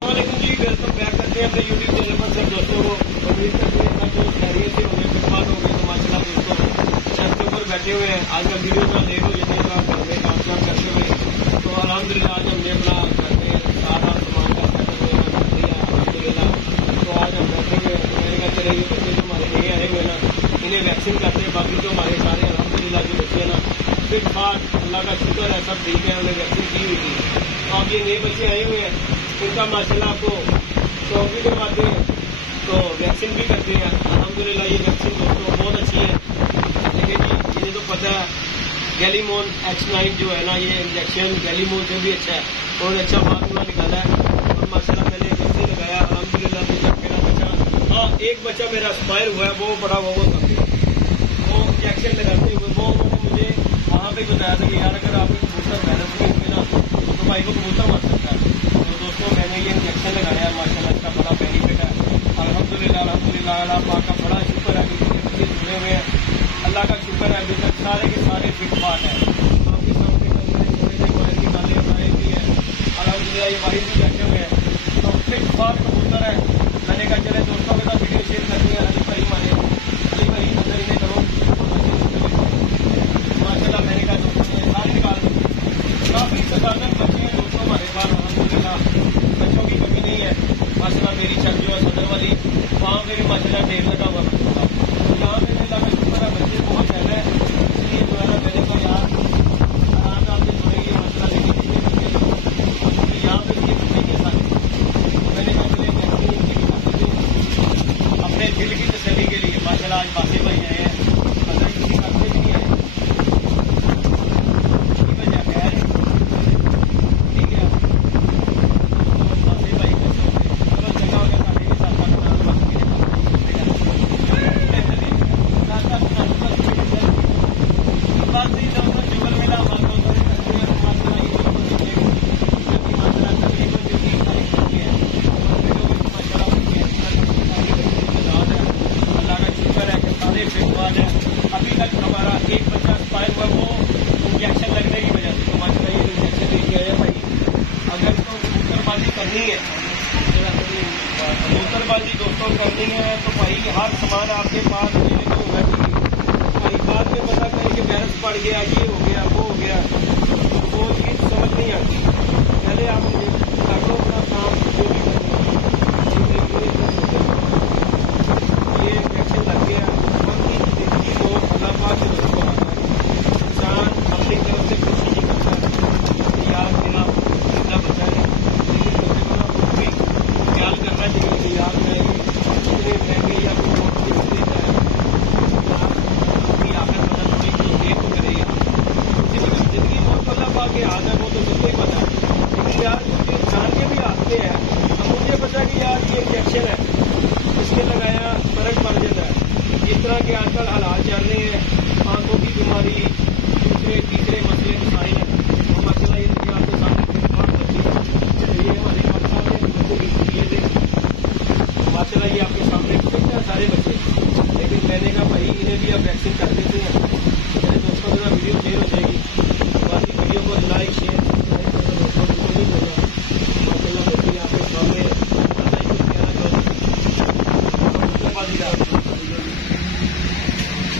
जी, welcome back करते हैं अपने यूट्यूब चैनल पर सब दोस्तों को। उम्मीद करते हैं सब लोग खैरियत से होंगे, फिटफाट होंगे। तो माशाल्लाह दोस्तों छत के ऊपर बैठे हुए हैं। आज का वीडियो थोड़ा लेट हो जाते हैं तो आप घर में काम करते हुए। तो अल्हम्दुलिल्लाह आज हमने अपना घर में सारा सामान का सेटअप वगैरह कर दिया अल्हम्दुलिल्लाह। तो आज हम बैठे हुए हैं। मैंने कहा चले ये बच्चे जो हमारे नए आए हुए ना इन्हें वैक्सीन करते हैं। बाकी तो हमारे सारे अल्हम्दुलिल्लाह जो बच्चे ना फिटफाट, अल्लाह का शुक्र है, सब ठीक है, उन्हें वैक्सीन की हुई थी। तो अब ये नए बच्चे आए हुए हैं, इनका माशाल्लाह आपको शौक भी करवाते हैं तो वैक्सीन भी करते हैं अल्हम्दुलिल्लाह। ये वैक्सीन दोस्तों बहुत अच्छी है। देखिए जी, इन्हें तो पता है गैलीमोन X9 जो है ना, ये इंजेक्शन गैलीमोन से भी अच्छा है और अच्छा फार्मूला निकाला है। और माशाल्लाह मैंने वैक्सीन लगाया अल्हम्दुलिल्लाह। मेरा बच्चा, हाँ एक बच्चा मेरा एक्सपायर हुआ है, वो बड़ा वो इंजेक्शन लगाते हुए वो उन्होंने मुझे वहाँ पे बताया था कि यार अगर आपके कबूतर बैलेंस नहीं होंगे ना तो भाई को कबूतर मर सकता है। तो दोस्तों मैंने ये इंजेक्शन लगाया है, माशाल्लाह इसका बड़ा बेनिफिट है अल्हम्दुलिल्लाह। अल्हम्दुलिल्लाह अल्लाह पाक का बड़ा शुक्र है कि बच्चे जुड़े हुए हैं, अल्लाह का शुक्र है। अभी तक सारे के सारे फिटफाट है। आपके सामने छोटे से वायर की डाले बनाए भी है अल्हम्दुलिल्लाह। ये वायर भी बैठे हुए हैं तो फिटफाट कबूतर है। मैंने कहा चले दोस्तों के साथ वीडियो शेयर करनी है। अली भाई हमारे अली भाई अंदर इन्हें करो माशाल्लाह। मैंने कहा दोस्तों ने सारे निकाल काफी सदानक बच्चे हैं दोस्तों हमारे पास अल्हम्दुलिल्लाह। बच्चों की कमी नहीं है माशाल्लाह। मेरी छत जो है सदर वाली, वहाँ पे भी माशाल्लाह ढेर लगा हुआ बच्चों का। यहाँ पे भी लगा शुक्र है, बच्चे बहुत ज्यादा है। इसलिए जो है ना मैंने कहा यार आराम से जुड़ेंगे माशाल्लाह। लेकिन जितने बच्चे यहाँ पे ये बच्चे के साथ मैंने कहा चले इनकी भी खाते थे अपने दिल की तसल्ली के लिए माशाल्लाह। आज बासी भाई आए हैं, अगर किसी खाते भी नहीं आए अभी तक हमारा एक बच्चा एक्सपायर हुआ वो इंजेक्शन लगने की वजह से। तो माशाल्लाह ये इंजेक्शन लेके आया भाई। अगर तो कबूतरबाजी करनी है, कबूतरबाजी दोस्तों करनी है तो भाई हर सामान आपके पास अवेलेबल होना चाहिए। भाई बाद में पता करें कि वायरस पड़ गया, ये हो गया, वो हो गया, वो चीज समझ नहीं आती। पहले आप कर लो अपना काम जो भी करना है। ये इंजेक्शन लग गया, अल्लाह पाक से दोस्तों इंसान अपनी तरफ से कुछ नहीं करता यार मेरा जिंदा बचा है। लेकिन बच्चे को ना खुद भी ख्याल करना चाहिए कि यार मैं इतने महंगे या कोई बहुत चीज देता है आखिर पता थोड़ी कि ये तो करेगा। जिंदगी मौत को अल्लाह पाक के हाथ है, वो तो सबको ही पता है। लेकिन यार कुछ इंसान के भी हाथ में है। अब मुझे पता कि यार ये इंजेक्शन है, इसके लगाया फर्क पड़ जाता है। जिस तरह के आजकल हालात चल रहे हैं, आंखों की बीमारी, दूसरे तीसरे मसले सारे हैं। और माशाल्लाह ये देखिए आपके सामने ये हमारे माशा ने बच्चों की छुट्टियाँ थे माशाल्लाह। ये आपके सामने कितने सारे बच्चे। लेकिन मैंने कहा भाई इन्हें भी अब वैक्सीन कर देते हैं। मेरे दोस्तों के साथ वीडियो शेयर हो जाएगी। बाकी वीडियो को लाइक शेयर दोस्तों बिल्कुल नहीं होगा माशाल्लाह। बच्चे आपके सामने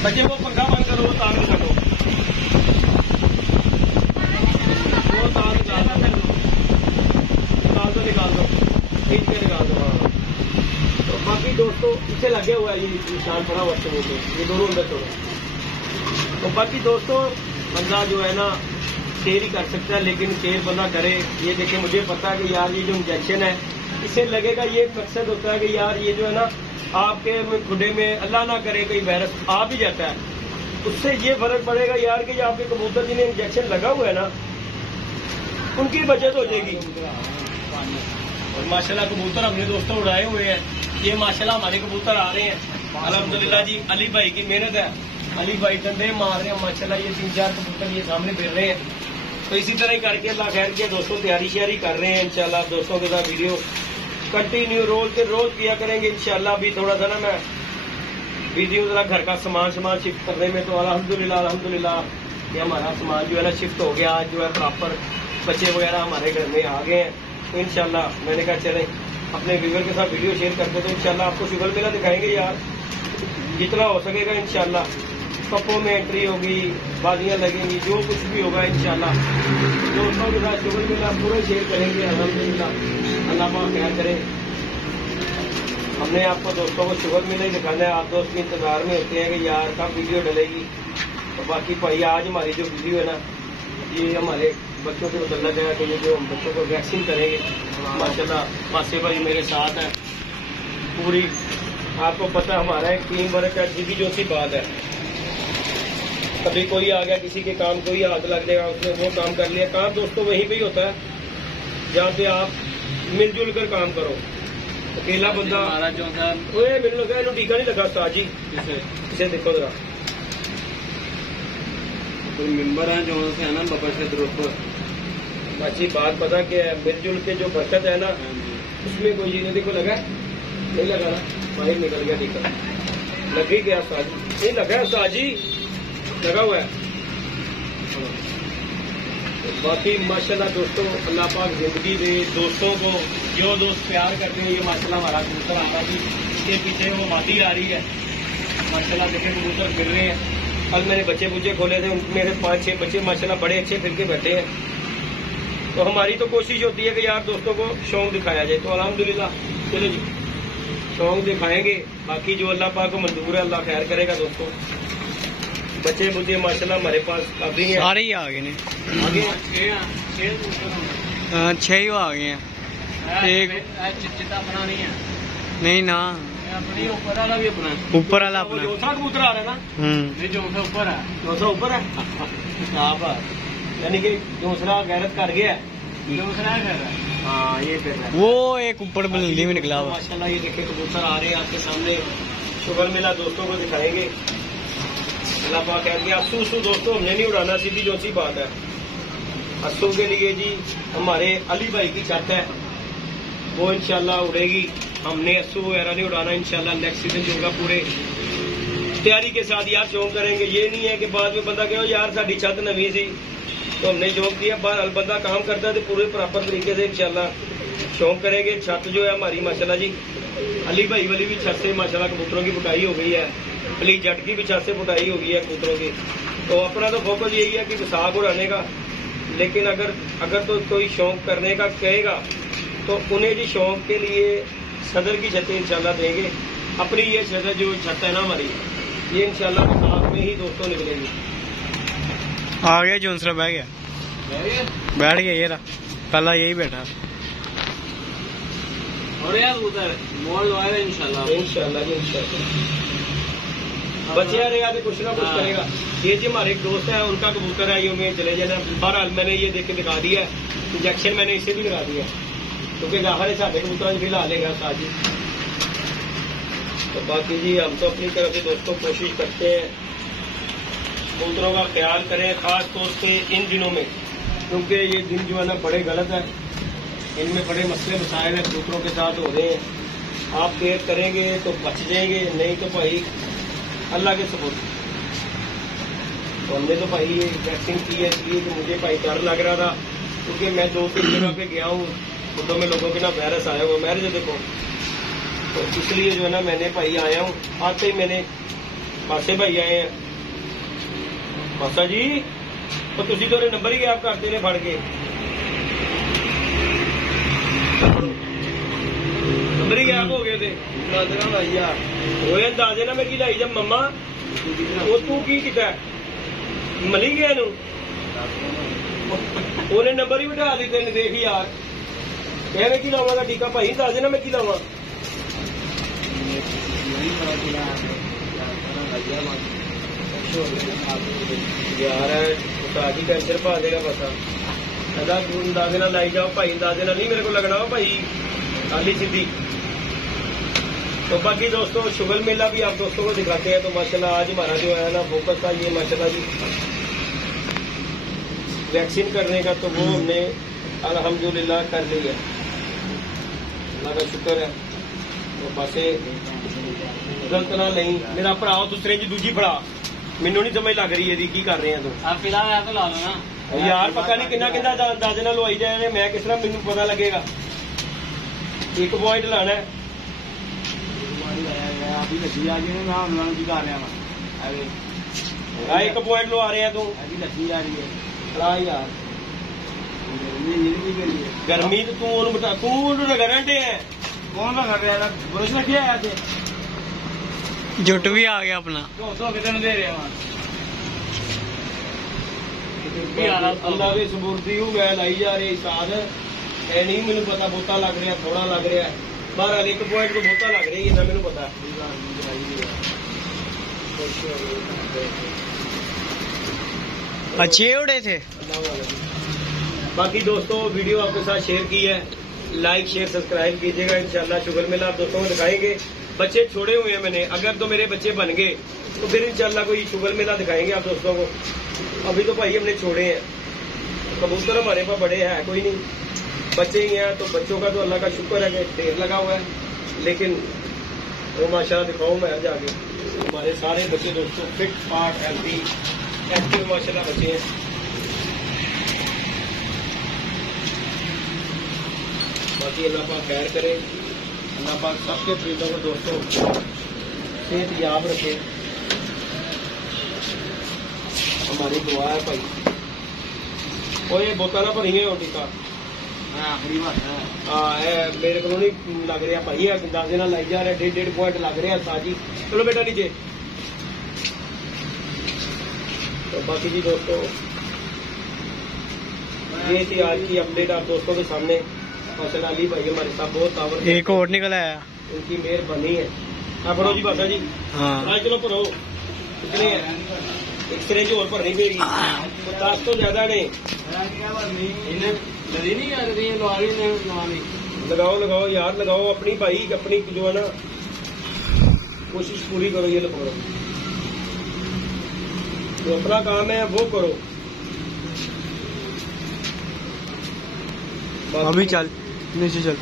बच्चे वो पंखा बंद करो, वो तार निकालो, वो तार निकाल दो, निकाल दो, खींच के निकाल दो। हाँ तो बाकी दोस्तों इसे लगे हुआ है ये निशान पड़ा हुआ है, ये दोनों अंदर छोड़ो। तो बाकी दोस्तों बंदा जो है ना शेयर ही कर सकता है, लेकिन शेयर बंदा करे। ये देखिए मुझे पता है कि यार ये जो इंजेक्शन है इससे लगेगा, ये मकसद होता है कि यार ये जो है ना आपके खुडे में अल्लाह ना करे कोई वायरस आ भी जाता है, उससे ये फर्क पड़ेगा यार कि आपके कबूतर जिन्हें इंजेक्शन लगा हुआ है ना उनकी बचत हो जाएगी। और माशाल्लाह कबूतर हमने दोस्तों उड़ाए हुए हैं। ये माशाल्लाह हमारे कबूतर आ रहे हैं अल्हम्दुलिल्लाह जी। अली भाई की मेहनत है, अली भाई डंडे मार रहे हैं माशाल्लाह। ये 3-4 कबूतर ये सामने फिर रहे हैं। तो इसी तरह ही करके अल्लाह खैर किया दोस्तों, तैयारी श्यारी कर रहे हैं इंशाल्लाह। दोस्तों के साथ वीडियो कंटिन्यू रोज किया करेंगे इंशाल्लाह। अभी थोड़ा सा ना मैं वीडियो जरा घर का सामान शिफ्ट करने में, तो अल्हम्दुलिल्लाह ये हमारा सामान जो है ना शिफ्ट हो गया। आज जो है प्रॉपर बच्चे वगैरह हमारे घर में आ गए हैं। तो इंशाल्लाह मैंने कहा चले अपने व्यूअर के साथ वीडियो शेयर करते, तो इंशाल्लाह आपको शुगर मेला दिखाएंगे यार, जितना हो सकेगा इंशाल्लाह। कपों में एंट्री होगी, बाजियां लगेंगी, जो कुछ भी होगा इंशाल्लाह दोस्तों के साथ शुगर मेला पूरा शेयर करेंगे। अल्हम्दुलिल्लाह, अल्लाह पाक खैर करे। हमने आपको दोस्तों को शुगर मेला ही दिखाना है। आप दोस्त के इंतजार में होते हैं कि यार कब वीडियो डलेगी। तो बाकी भाई आज हमारी जो वीडियो है ना, ये हमारे बच्चों के मुतल्लक है कि ये जो हम बच्चों को वैक्सीन करेंगे। माशाल्लाह पासे भाई मेरे साथ है पूरी, आपको पता हमारा एक टीम वर्क है, सीधी जो सी बात है। कभी कोई आ गया किसी के काम, कोई हाथ लग जाएगा, उसने वो काम कर लिया। काम दोस्तों वहीं पे ही होता है जहाँ पे आप मिलजुल कर काम करो। अकेला बंदा हमारा जो था मिल लगा, टीका नहीं लगा उस्ताद जी, इसे देखो जरा कोई मेंबर है जो से है ना बाबा से ग्रुप। अच्छी बात पता क्या है, मिलजुल के जो बरकत है ना उसमें कोई चीज देखो लगा नहीं लगा ना, बाहर निकल गया टीका, लग ही गया उस्ताद जी, नहीं लगा उस्ताद जी, लगा हुआ है। बाकी माशाल्लाह दोस्तों अल्लाह पाक जिंदगी दे दोस्तों को, जो दोस्त प्यार करते हैं। ये माशाल्लाह हमारा कबूतर आ रहा थी, इसके पीछे वो वादी आ रही है माशाल्लाह, देखे कबूतर फिर रहे हैं। कल मैंने बच्चे खोले थे, उनमें से 5-6 बच्चे माशाल्लाह बड़े अच्छे फिर के बैठे हैं। तो हमारी तो कोशिश होती है कि यार दोस्तों को शौक दिखाया जाए। तो अल्हम्दुलिल्लाह चलो जी शौक दिखाएंगे, बाकी जो अल्लाह पाक को मंजूर है अल्लाह खैर करेगा। दोस्तों बच्चे बुच्चे माशाल्लाह हमारे पास काफी हैं, सारे ही आ गए ने, आगे 6 ही आ गए हैं। एक अपना नहीं है, नहीं ना अपनी ऊपर वाला भी अपना, ऊपर वाला अपना चौथा कबूतर आ रहा है ना, चौथा ऊपर है, चौथा ऊपर है। क्या बात, यानी कि दूसरा गैरत कर गया, दूसरा कर रहा है। हाँ ये कर रहा है, वो एक ऊपर बुलंदी में निकला हुआ। माशाल्लाह ये देखे कबूतर आ रहे हैं आपके सामने, शुगर मेला दोस्तों को दिखाएंगे। अल्लाह पाक कह दिया अस्सू दोस्तों हमने नहीं उड़ाना, सीधी जो सी बात है। अस्सू के लिए जी हमारे अली भाई की छत है, वो इंशाल्लाह उड़ेगी। हमने अस्सू वगैरह नहीं उड़ाना, इंशाल्लाह नेक्स्ट सीजन जो होगा पूरे तैयारी के साथ यार शौक करेंगे। ये नहीं है कि बाद में बंदा कहो यार साड़ी छत नवी सी, तो हमने शौक दिया। बंदा काम करता है तो पूरे प्रॉपर तरीके से इंशाल्लाह शौक करेंगे। छत जो है हमारी माशाल्लाह जी अली भाई वाली भी छत से माशाल्लाह कबूतरों की बुटाई हो गई है, अली जट की भी छत से बुटाई हो गई है कबूतरों की। तो अपना तो फोकस यही है कि विसाख उड़ाने का, लेकिन अगर तो कोई शौक करने का कहेगा तो उन्हें जी शौक के लिए सदर की छतें इंशाल्लाह देंगे। अपनी ये सदर जो छत है ना हमारी, ये इंशाल्लाह विसाख में ही दोस्तों निकलेगी। आ गया जोनसरा, बैठ गया ये रहा, पहला यही बैठा। और यार उधर मॉल आएगा इंशाल्लाह जी इंशाल्लाह। बच्चे रहेगा तो कुछ ना कुछ करेगा। ये जी हमारे एक दोस्त है, उनका कबूतर है, ये में चले जाना। बहरहाल मैंने ये देख के दिखा दिया, इंजेक्शन मैंने इसे भी लगा दिया, क्योंकि जाहिर है साढ़े कबूतर फिलहाल लेगा साजी। तो बाकी जी हम तो अपनी तरफ से दोस्तों कोशिश करते हैं कबूतरों का ख्याल करें, खास तौर से इन दिनों में, क्योंकि ये दिन जो है ना बड़े गलत है, इनमें बड़े मसले मसाइल हैं कबूतरों के साथ हो रहे हैं। आप केयर करेंगे तो बच जाएंगे, नहीं तो भाई अल्लाह के सबूत। तो हमने तो भाई ये वैक्सीन की है, इसलिए तो मुझे भाई डर लग रहा था, क्योंकि मैं 2-3 जगह पे गया हूँ, खुदों में लोगों के ना वायरस आया हुआ, मैरिज देखो, तो इसलिए जो है ना मैंने भाई आया हूँ। आते ही मैंने पासे भाई आए हैं, मासा जी तो तुसी तो नंबर ही गैप करते ने फड़ के, नंबर ही गैप हो गए थे। वो अंदाजे ना मैं की लाई जब मम्मा वो तू की किता मली गया नू, उन्हें नंबर ही बिठा दिते ने। देख यार कह मैं की लावांगा टीका भाई, अंदाजे ना मैं की लावा। यार ताजी कैंसर पा देगा पता, अंदाजे ना लाई जाओ भाई, अंदाजे ना नहीं मेरे को लगना हो भाई, खाली सीधी। तो बाकी दोस्तों शुगर मेला भी आप दोस्तों को दिखाते हैं। तो माशाल्लाह आज हमारा जो है ना फोकस था ये माशाल्लाह जी वैक्सीन करने का, तो वो हमने अल्हम्दुलिल्लाह कर लिया, अल्लाह का शुक्र है। तो पासे गलत ना नहीं मेरा भरा, दूसरे जी दूजी फड़ा, मैनू नहीं समझ लग रही है की कर रहे हैं। तो आप फिलहाल तो ला लो ना, यार पक्का नहीं किन्ना किन्ना अंदाजे नाल लवाई जाए मैं किस तरह मैनू पता लगेगा। 1 पॉइंट लाना है अभी लस्सी आ गई मैं उन्होंने दिखा रहा हूँ। अरे 1 पॉइंट लो आ रहे हैं तू अभी लस्सी आ रही है यार गर्मी तो तू बता तू गारंटी है कौन सा कर रहा है ब्रश रखी आया थे जुट भी आ गया अपना 200 कितने दे रहे हैं अल्लाह की सबूरती हूँ मैं लाई जा रही साथ है नहीं मैंने पता बहुता लग रहा थोड़ा लग रहा है बाहर 1 पॉइंट तो बहुता लग रही है ना मैंने पता अच्छे उड़े थे। बाकी दोस्तों वीडियो आपके साथ शेयर की है लाइक शेयर सब्सक्राइब कीजिएगा इंशाल्लाह शुगर मेला आप दोस्तों को दिखाएंगे। बच्चे छोड़े हुए हैं मैंने अगर तो मेरे बच्चे बन गए तो फिर इंशाल्लाह कोई शुगर मेला दिखाएंगे आप दोस्तों को। अभी तो भाई हमने छोड़े हैं कबूतर हमारे पास बड़े हैं कोई नहीं बच्चे ही हैं तो बच्चों का तो अल्लाह का शुक्र है कि ढेर लगा हुआ है लेकिन वो माशाल्लाह दिखाओ मैं जाके हमारे सारे बच्चे दोस्तों फिट फाट हेल्थी एक्टिव माशाल्लाह बच्चे हैं। बाकी अल्लाह पाक खैर करे अल्लाह पाक सबके फरीदों को दोस्तों सेहत याब रखे हमारी दुआ है भाई। और ये बोतल भरी है टीका मेरे को नहीं लग रहा भाई अंदाजे ना लाई जा रहा 1.5 पॉइंट लग रहा साजी। चलो बेटा नीचे। तो बाकी जी दोस्तों ये थी आज की अपडेट आप दोस्तों के सामने। फसल अली भाई हमारे साथ बहुत तावर एक और निकल आया उनकी मेहरबानी है। भरो जी बाबा जी हाँ चलो भरो कितने हैं एक सिरेंज और भरनी पेगी 50 तो ज्यादा ने लगाओ लगाओ यार लगाओ अपनी भाई अपनी जो है ना कोशिश पूरी करो ये लगाओ जो अपना काम है वो करो। अभी चल नीचे चल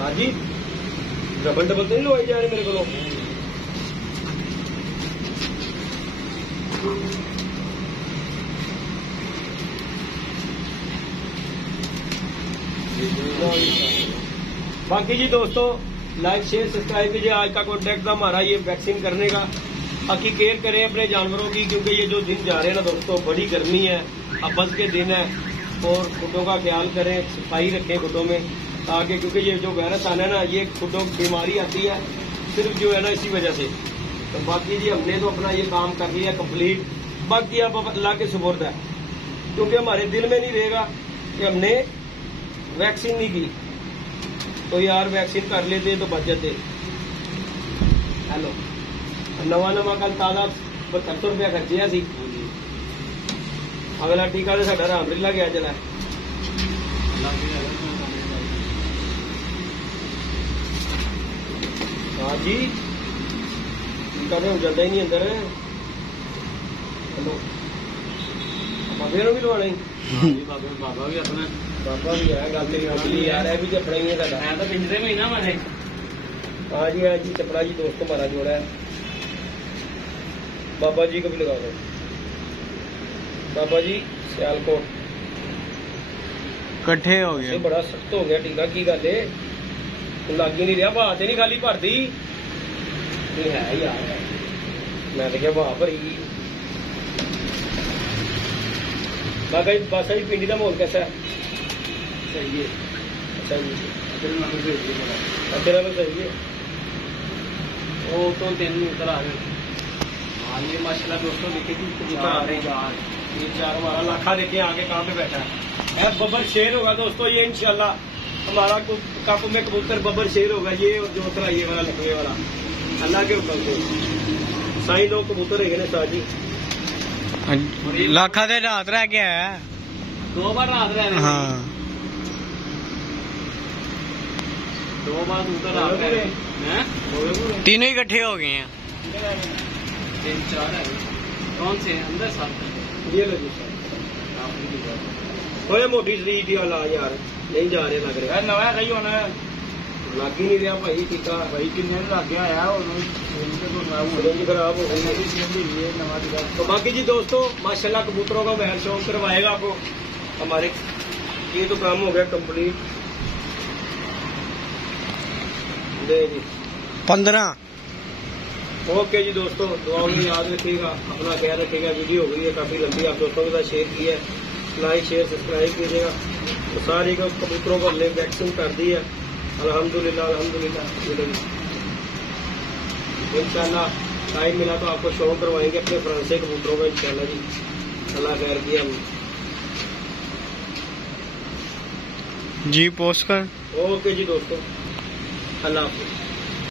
हाँ जी डबल डबल तो नहीं लवाई जा रहे मेरे को बाकी जी दोस्तों लाइक शेयर सब्सक्राइब कीजिए। आज का कॉन्टेक्ट था हमारा ये वैक्सीन करने का। बाकी केयर करें अपने जानवरों की क्योंकि ये जो दिन जा रहे हैं ना दोस्तों बड़ी गर्मी है अब्बस के दिन है और खुदों का ख्याल करें सफाई रखें खुदों में ताकि क्योंकि ये जो वायरस आना है ना ये खुदों बीमारी आती है सिर्फ जो है ना इसी वजह से। तो बाकी जी हमने तो अपना ये काम कर लिया कंप्लीट। बाकी अब अल्लाह के सुपुर्द है क्योंकि हमारे दिल में नहीं रहेगा कि हमने वैक्सीन नहीं की तो यार वैक्सीन कर लेते तो बच जाते। हेलो नवा नवा कल ताजा 72 रुपया खर्चिया सी अगला टीका तो साडा रामलीला गया चला हाँ जी टीका तो जाता ही नहीं अंदर। हेलो बाबे भी लवाना बाबा भी अपना बाबा भी है गल तेरी यार है भी चपड़ा ही है तो पिछले महीना मैंने हाँ जी चपड़ा जी दोस्त हमारा जोड़ा है बाबा जी को भी लगा दो बाबा जी सियालकोट कट्ठे हो गए बड़ा सख्त हो गया टीका की गल है लग ही नहीं रहा बात नहीं खाली भरती है यार मैं तो क्या वाह भरी बाबा जी बस जी पिंडी का माहौल कैसा है सही है अच्छा जी तेरा तो सही है वो तो 3 उतर आ गए ये माशाल्लाह दोस्तों देखिए कबूतर आ रहे हैं ये 4 हमारा लाखा देखिए आगे कहाँ पे बैठा है बब्बर शेर होगा दोस्तों ये इंशाल्लाह हमारा कप में कबूतर बब्बर शेर होगा ये और जो उतरा ये वाला लकवे वाला अल्लाह के हुक्म से साई लोग कबूतर है ना साजी लाखा दे रात रह गया है 2 बार रात रह हाँ 2 बार उतर रात रहे तीनों ही इकट्ठे हो गए हैं 3-4 है कौन से अंदर साथ ये लो जी मोटी शरीर वाला यार नहीं जा रहे लग रहे नवा कही होना ਲੱਗ ਹੀ ਨਹੀਂ ਰਿਹਾ ਭਾਈ ਟੀਕਾ भाई किन्ने लग गया है और रेंज खराब हो गई नवा टीका। तो बाकी जी दोस्तों माशाल्लाह कबूतरों का महल शौक करवाएगा आपको हमारे। ये तो काम हो गया कंप्लीट। दे जी 15। ओके जी दोस्तों, दुआओं में याद रखिएगा, अपना ख्याल रखिएगा। वीडियो हो गई है काफी लंबी, आप दोस्तों के साथ शेयर की है, लाइक शेयर सब्सक्राइब कीजिएगा। तो सारे को कबूतरों को हमने वैक्सीन कर दी है अल्हम्दुलिल्लाह अल्हम्दुलिल्लाह। इंशाल्लाह टाइम मिला तो आपको शो करवाएंगे अपने फ्रांस कबूतरों का इंशाल्लाह जी। अल्लाह खैर किया जी पोस्ट कर। ओके जी दोस्तों, अल्लाह हाफिज़।